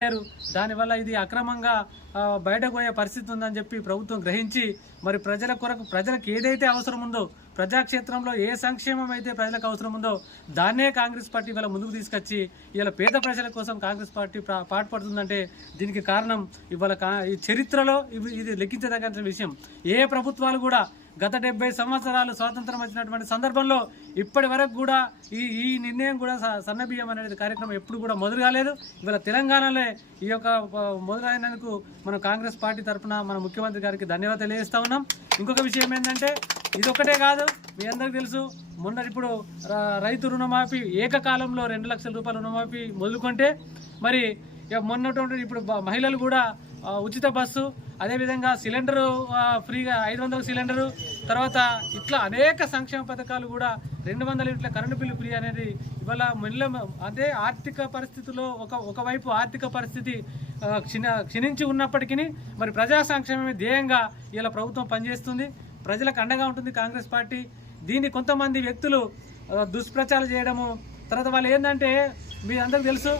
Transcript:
దానివల్ల ఇది అక్రమంగా బయటకు పోయే పరిస్థితి ఉందని చెప్పి ప్రభుత్వం గ్రహించి మరి ప్రజల కొరకు ప్రజలకు ఏదైతే అవసరం ఉందో ప్రజాక్షేత్రంలో ఏ సంక్షేమం అయితే ప్రజలకు అవసరం ఉందో దాన్నే కాంగ్రెస్ పార్టీ ఇవాళ ముందుకు తీసుకొచ్చి ఇవాళ పేద ప్రజల కోసం కాంగ్రెస్ పార్టీ పాటుపడుతుందంటే దీనికి కారణం ఇవాళ ఈ చరిత్రలో ఇది లెక్కించదగిన విషయం. ఏ ప్రభుత్వాలు కూడా గత 70 సంవత్సరాలు స్వాతంత్రం వచ్చినటువంటి సందర్భంలో ఇప్పటి వరకు కూడా ఈ నిర్ణయం కూడా సన్నబియ్యం అనేది కార్యక్రమం ఎప్పుడు కూడా మొదలు కాలేదు. ఇవాళ తెలంగాణలో ఈ యొక్క మొదలైనందుకు మనం కాంగ్రెస్ పార్టీ తరఫున మన ముఖ్యమంత్రి గారికి ధన్యవాదాలు తెలియజేస్తా ఉన్నాం. ఇంకొక విషయం ఏంటంటే ఇదొక్కటే కాదు, మీ అందరికీ తెలుసు మొన్న ఇప్పుడు రైతు రుణమాఫీ ఏకకాలంలో 2 లక్షల రూపాయల రుణమాఫీ మొదలుకుంటే మరి మొన్నటువంటి ఇప్పుడు మహిళలు కూడా ఉచిత బస్సు, అదేవిధంగా సిలిండరు ఫ్రీగా 500 సిలిండరు, తర్వాత ఇట్లా అనేక సంక్షేమ పథకాలు కూడా 200 యూనిట్ల కరెంటు బిల్లు ఫ్రీ అనేది ఇవాళ అదే ఆర్థిక పరిస్థితుల్లో ఒకవైపు ఆర్థిక పరిస్థితి క్షీణించి ఉన్నప్పటికీ మరి ప్రజా సంక్షేమమే ధ్యేయంగా ఇలా ప్రభుత్వం పనిచేస్తుంది. ప్రజలకు అండగా ఉంటుంది కాంగ్రెస్ పార్టీ. దీన్ని కొంతమంది వ్యక్తులు దుష్ప్రచారం చేయడము, తర్వాత వాళ్ళు ఏంటంటే మీ అందరికీ తెలుసు